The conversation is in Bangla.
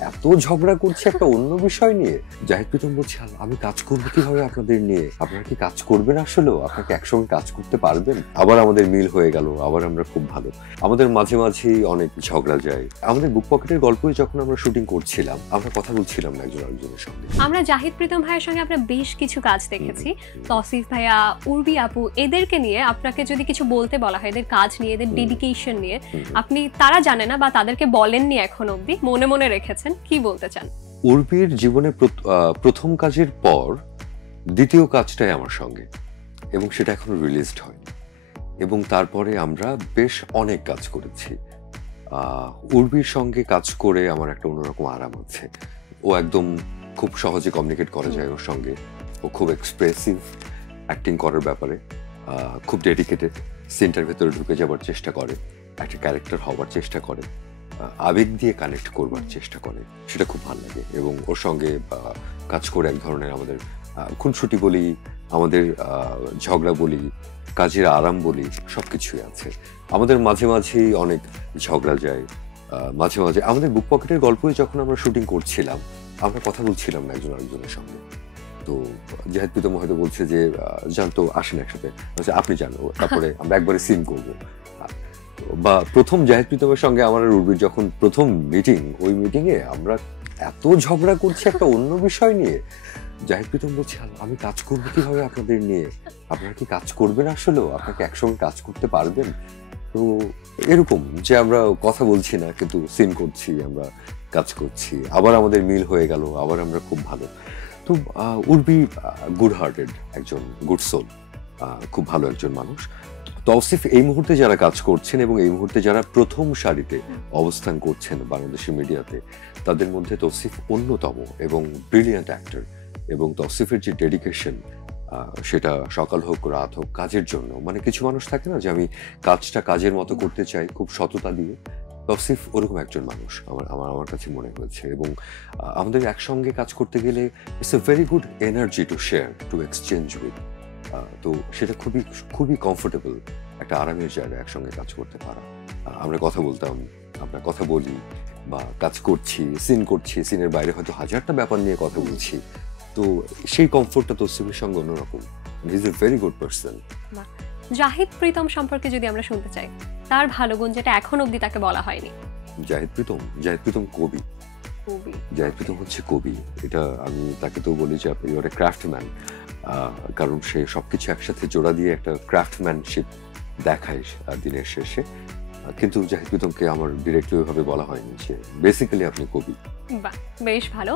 এত ঝগড়া করছি একটা অন্য বিষয় নিয়ে। জাহিদ প্রীতম বলছে আমি কাজ করবো কিভাবে আপনাদের নিয়ে, আপনারা কি কাজ করবেন, আসলেও আপনাকে একসঙ্গে কাজ করতে পারবেন? আবার আমাদের মিল হয়ে গেল, আবার আমরা খুব ভালো। আমাদের মাঝে মাঝেই অনেক ঝগড়া যায়। আমাদের বুক পকেটের গল্পই যখন আমরা শুটিং করছিলাম, আমরা কথা বলছিলাম না একজন আরেকজনের সঙ্গে। আমরা জাহিদ প্রীতম ভাইয়ের সঙ্গে আমরা বেশ কিছু কাজ দেখেছি। তৌসিফ ভাইয়া, উর্বি আপু, এদেরকে নিয়ে আপনাকে যদি কিছু বলতে বলা হয়, এদের কাজ নিয়ে, এদের ডেডিকেশন নিয়ে, আপনি তারা জানে না বা তাদেরকে বলেননি এখন অবধি, মনে মনে রেখেছেন, কি বলতে চান? উর্বির জীবনে প্রথম কাজের পর দ্বিতীয় কাজটাই আমার সঙ্গে, এবং সেটা এখনো রিলিজড হয়নি। এবং তারপরে আমরা বেশ অনেক কাজ করেছি। উর্বির সঙ্গে কাজ করে আমার একটা অন্যরকম আরাম আছে। ও একদম খুব সহজে কমিউনিকেট করা যায় ওর সঙ্গে। ও খুব এক্সপ্রেসিভ অ্যাক্টিং করার ব্যাপারে, খুব ডেডিকেটেড, সিনটার ভেতরে ঢুকে যাবার চেষ্টা করে, একটা ক্যারেক্টার হওয়ার চেষ্টা করে, আবেগ দিয়ে কানেক্ট করবার চেষ্টা করে, সেটা খুব ভালো লাগে। এবং ওর সঙ্গে কাজ করে এক ধরনের আমাদের খুনসুটি বলি, আমাদের ঝগড়া বলি, কাজের আরাম বলি, সবকিছুই আছে। আমাদের মাঝে মাঝেই অনেক ঝগড়া যায়। মাঝে মাঝে আমাদের বুক পকেটের গল্পই যখন আমরা শুটিং করছিলাম, আমরা কথা বলছিলাম না একজন আরেকজনের সঙ্গে। তো জাহিদ প্রীতম হয়তো বলছে যে জানতো আসেন একসাথে, আপনি জানো, তারপরে আমরা একবারে সিন করবো। বা প্রথম জাহিদ প্রীতমের সঙ্গে আমার উর্বির যখন প্রথম মিটিং, ওই মিটিং এ আমরা এত ঝগড়া করছি একটা অন্য বিষয় নিয়ে। জাহিদ প্রীতম বলছে আমি কাজ করবো কিভাবে আপনাদের নিয়ে, আপনারা কি কাজ করবেন, আসলেও আপনাকে একসঙ্গে কাজ করতে পারবেন? তো এরকম যে আমরা কথা বলছি না, কিন্তু সিন করছি, আমরা কাজ করছি, আবার আমাদের মিল হয়ে গেল, আবার আমরা খুব ভালো। তো উর্বি গুড হার্টেড একজন, গুড সোল, খুব ভালো একজন মানুষ। তৌসিফ এই মুহূর্তে যারা কাজ করছেন এবং এই মুহূর্তে যারা প্রথম সারিতে অবস্থান করছেন বাংলাদেশি মিডিয়াতে, তাদের মধ্যে তৌসিফ অন্যতম এবং ব্রিলিয়ান্ট অ্যাক্টর। এবং তৌসিফের যে ডেডিকেশন, সেটা সকাল হোক রাত হোক কাজের জন্য, মানে কিছু মানুষ থাকে না যে আমি কাজটা কাজের মতো করতে চাই খুব সততা দিয়ে, তৌসিফ ওরকম একজন মানুষ আমার কাছে মনে হয়েছে। এবং আমাদের একসঙ্গে কাজ করতে গেলে it's a very good energy to share, two exchange with. তো সেটা খুবই খুবই কমফোর্টেবল একটা আরামের জায়গায় একসঙ্গে কাজ করতে পারা। আমরা কথা বলতাম, আমরা কথা বলি বা কাজ করছি, সিন করছি, সিনের বাইরে হয়তো হাজারটা ব্যাপার নিয়ে কথা বলছি। তো সেই কমফোর্টটা তৌসিফের সঙ্গে অন্যরকম। He is a very good person. Zahid Pritam সম্পর্কে যদি আমরা শুনতে চাই, তার ভালো গুণ যেটা এখন অবধি তাকে বলা হয়নি। জাহিদ প্রীতম কবি। জাহিদ প্রীতম হচ্ছে কবি। এটা আমি তাকে তো বলি যে আপনি একটা ক্রাফটম্যান, কারণ সে সবকিছু একসাথে জোড়া দিয়ে একটা ক্রাফটম্যানশিপ দেখায় দিনের শেষে। কিন্তু জাহিদ প্রীতমকে আমার ডিরেক্টলি ওইভাবে বলা হয়নি যে বেসিক্যালি আপনি কবি। বাহ, বেশ ভালো।